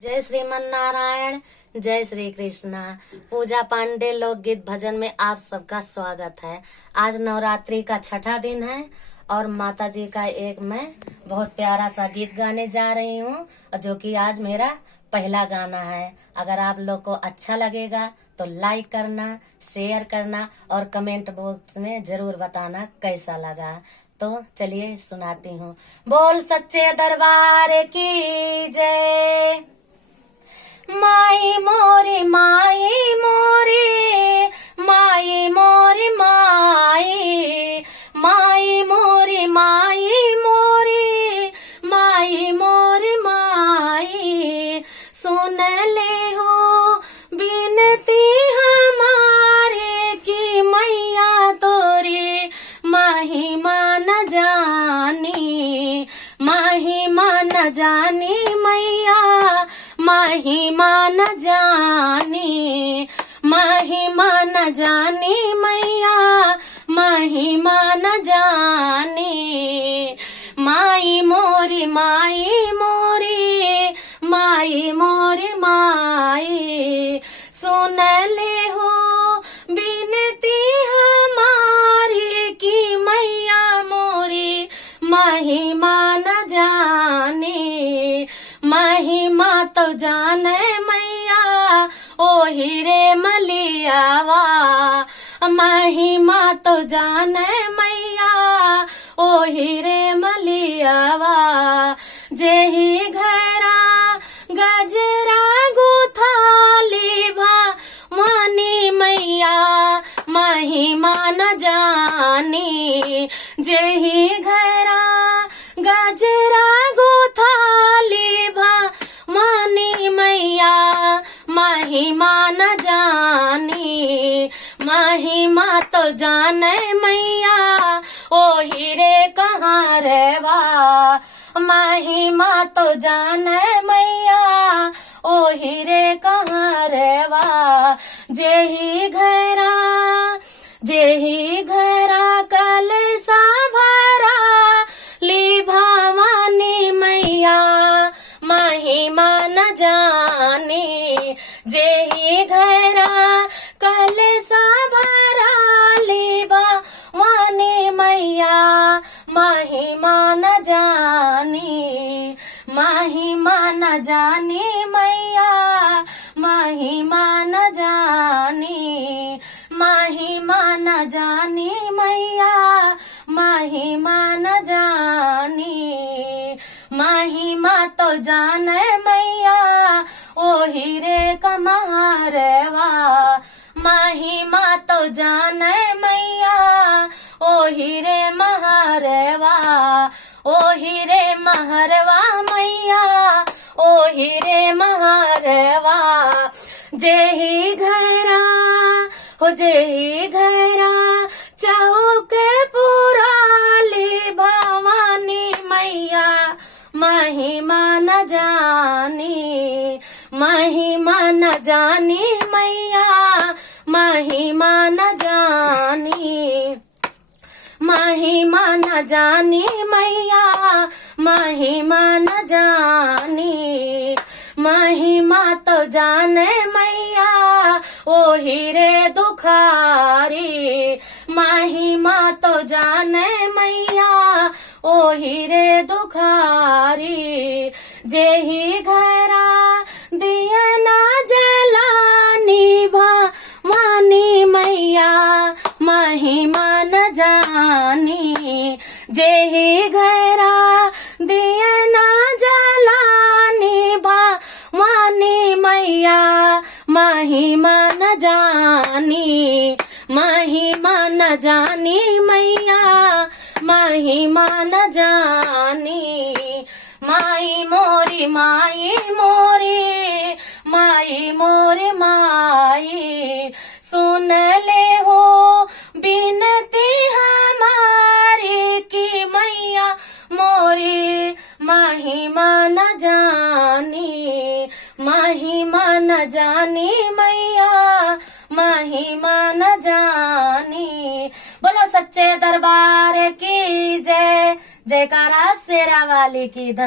जय श्रीमन नारायण, जय श्री कृष्णा। पूजा पांडे लोकगीत भजन में आप सबका स्वागत है। आज नवरात्रि का छठा दिन है और माता जी का एक मैं बहुत प्यारा सा गीत गाने जा रही हूँ, जो कि आज मेरा पहला गाना है। अगर आप लोग को अच्छा लगेगा तो लाइक करना, शेयर करना और कमेंट बॉक्स में जरूर बताना कैसा लगा। तो चलिए सुनाती हूँ। बोल सच्चे दरबार की जय। माई मोरी माई मोरी माई मोरी माई माई मोरी माई मोरी माई मोरी माई, सुन ले हो बिनती हमारे की मैया तोरी महिमा न जानी, महिमा न जानी मैया महिमा न जानी, महिमा न जानी मैया महिमा न जानी। माई मोरी माई मोरी माई मोरी माई, सुन ले हो बिनती हमारी की मैया मोरी महिमा न जानी। महिमा तो जाने मैया ओ हीरे मलियावा, महिमा तो जाने मैया ओ हीरे मलियावा। जेही घरा गजरा गुथाली भवानी मैया महिमा न जानी। जेही घरा गजरा गुथाली भवानी मैया महिमा न जानी। महिमा तो जाने मैया ओ हीरे कहाँ रेवा, महिमा तो जाने मैया ओ हीरे कहाँ रेवा। जेही घरा कलसा भरा ली भवानी मैया महिमा न जानी। जेही घरा कलसा भरा ली भवानी मैया महिमा न जानी, महिमा न जानी मैया महिमा न जानी, महिमा न जानी मैया महिमा न जानी। महिमा तो जाने मैया ओ हीरे कमहारेवा, महिमा तो जाने मैया ओ हीरे महारेवा। ओ हीरे महरवा मैया ओ हीरे महारेवा। जेही घरा हो जेही घरा चौके पुराली भवानी मैया महिमा न जानी, महिमा न जानी मैया महिमा न जानी, महिमा न जानी मैया महिमा न जानी। महिमा तो जाने मैया ओ हीरे दुखारी, महिमा तो जाने मैया ओ हीरे दुखारी। जेही घरा दिया ना जलानी भवानी मैया महिमा न जानी। जेही घरा दिया ना जलानी भवानी मैया महिमा न जानी, महिमा न जानी मैया महिमा न जानी। माई मोरी माई मोरी माई मोरी माई, सुन ले हो बिनती हमारी की मैया मोरी महिमा न जानी, महिमा न जानी मैया महिमा न जानी। बोलो सच्चे दरबार की जय, जयकारा शेरा वाली की। धन्यवाद।